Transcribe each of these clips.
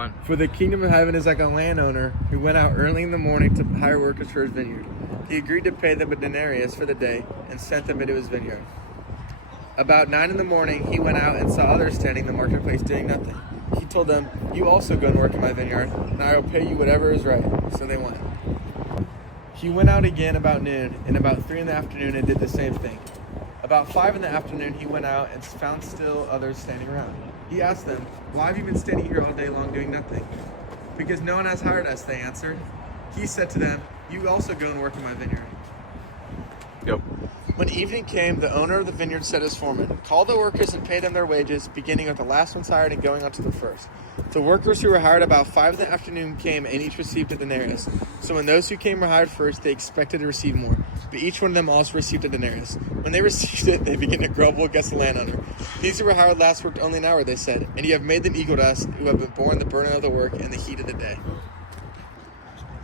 on. For the kingdom of heaven is like a landowner who went out early in the morning to hire workers for his vineyard. He agreed to pay them a denarius for the day and sent them into his vineyard. About 9 in the morning, he went out and saw others standing in the marketplace doing nothing. He told them, "You also go and work in my vineyard, and I will pay you whatever is right." So they went. He went out again about noon, and about 3 in the afternoon and did the same thing. About 5 in the afternoon, he went out and found still others standing around. He asked them, "Why have you been standing here all day long doing nothing?" "Because no one has hired us," they answered. He said to them, "You also go and work in my vineyard." Yep. When evening came, the owner of the vineyard said to his foreman, "Call the workers and pay them their wages, beginning with the last ones hired and going on to the first." The workers who were hired about 5 in the afternoon came and each received a denarius. So when those who came were hired first, they expected to receive more. But each one of them also received a denarius. When they received it, they began to grumble against the landowner. "These who were hired last worked only an hour," they said, "and you have made them equal to us, who have been borne the burden of the work and the heat of the day."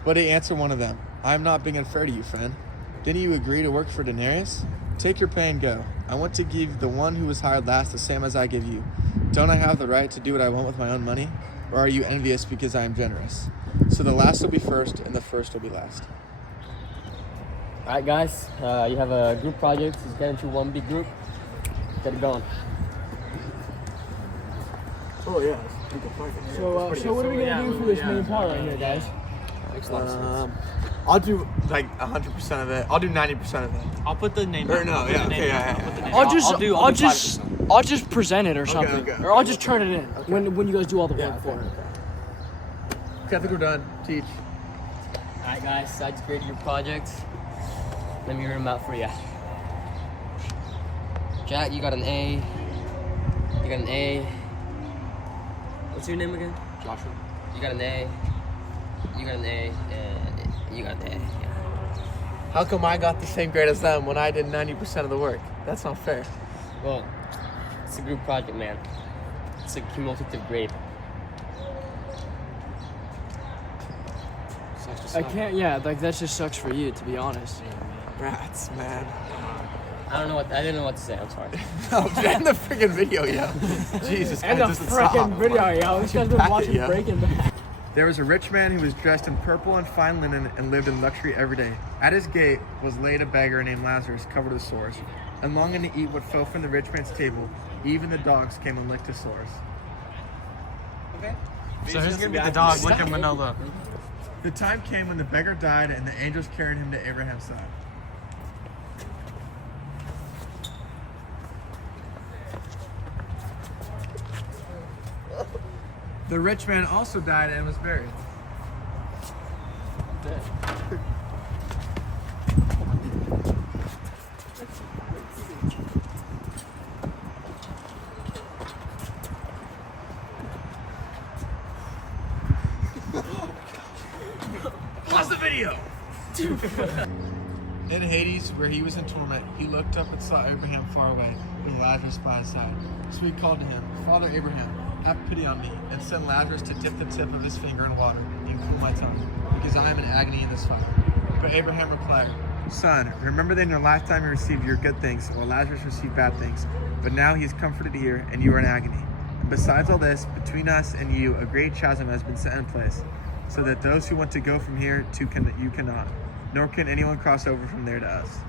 But he answered one of them, "I am not being unfair to you, friend. Didn't you agree to work for a denarius? Take your pay and go. I want to give the one who was hired last the same as I give you. Don't I have the right to do what I want with my own money? Or are you envious because I am generous?" So the last will be first, and the first will be last. All right, guys, you have a group project. Let's get into one big group. Get it going. Oh, yeah. So what are we gonna do for this main part right here, guys? I'll do like 100% of it. I'll do 90% of it. I'll put the name. Or no, yeah, okay, yeah. I'll just present it or something, okay. or I'll just turn it in when you guys do all the work for it. Okay, I think we're done. Teach. All right, guys, I just graded your project. Let me read them out for you. Jack, you got an A. You got an A. What's your name again? Joshua. You got an A. You got an A, and you got an A. Yeah. How come I got the same grade as them when I did 90% of the work? That's not fair. Well, it's a group project, man. It's a cumulative grade. I can't. Yeah, like that just sucks for you, to be honest. Rats, man. I didn't know what to say. I'm sorry. No, end the freaking video, yo. Jesus, And the guys, just stop. freaking video, yo. This guy's been Back it, watching yo. Breaking Bad. There was a rich man who was dressed in purple and fine linen and lived in luxury every day. At his gate was laid a beggar named Lazarus, covered with sores. And longing to eat what fell from the rich man's table, even the dogs came and licked his sores. Okay. So who's gonna be the dog licking Manolo? The time came when the beggar died and the angels carried him to Abraham's side. The rich man also died and was buried. Pause the video! In Hades, where he was in torment, he looked up and saw Abraham far away, with Lazarus by his side. So he called to him, "Father Abraham, have pity on me, and send Lazarus to dip the tip of his finger in water and cool my tongue, because I am in agony in this fire." But Abraham replied, "Son, remember that in your lifetime you received your good things, while Lazarus received bad things. But now he is comforted here, and you are in agony. And besides all this, between us and you, a great chasm has been set in place, so that those who want to go from here to you cannot, nor can anyone cross over from there to us."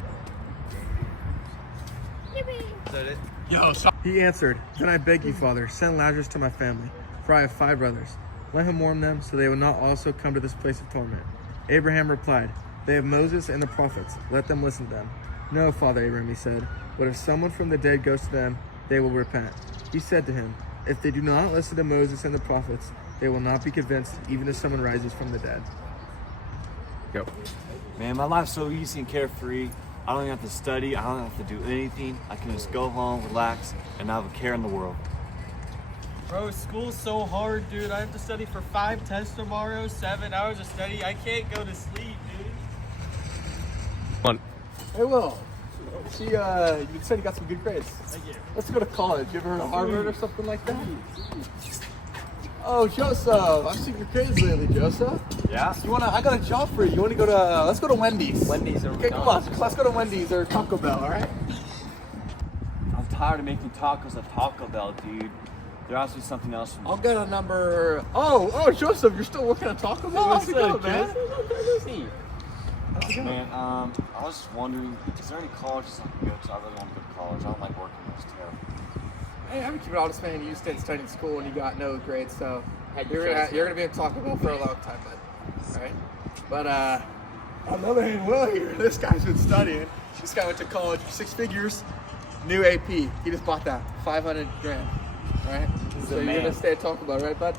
Yo, he answered, "Then I beg you, Father, send Lazarus to my family, for I have 5 brothers. Let him warn them, so they will not also come to this place of torment." Abraham replied, "They have Moses and the prophets. Let them listen to them." "No, Father Abraham," he said, "but if someone from the dead goes to them, they will repent." He said to him, "If they do not listen to Moses and the prophets, they will not be convinced, even if someone rises from the dead." Go. Man, my life's so easy and carefree. I don't even have to study. I don't have to do anything. I can just go home, relax, and not have a care in the world. Bro, school's so hard, dude. I have to study for 5 tests tomorrow, 7 hours of study. I can't go to sleep, dude. One. Hey, Will. See, you said you got some good grades. Thank you. Let's go to college. You ever heard of Harvard or something like that? Oh, Joseph, I've seen your grades lately, Joseph. Yeah? I got a job for you. You wanna go to, let's go to Wendy's. Wendy's or Okay, come on, let's go to Wendy's or Taco Bell, all right? I'm tired of making tacos at Taco Bell, dude. There has to be something else. I'll get a number. Oh, Joseph, you're still working on Taco Bell? What's it going, man? Man, I was just wondering, is there any colleges I can go to? I really want to go to college. I don't like working. It's terrible. Hey, I'm keeping honest, man. You stayed studying school and you got no grades, so Had you're your gonna be in Taco Bell for a long time, bud. All right. But on the other hand, Will here, this guy's been studying. This guy went to college, 6 figures, new AP. He just bought that, $500,000. All right. So you're gonna stay at Taco Bell, right, bud?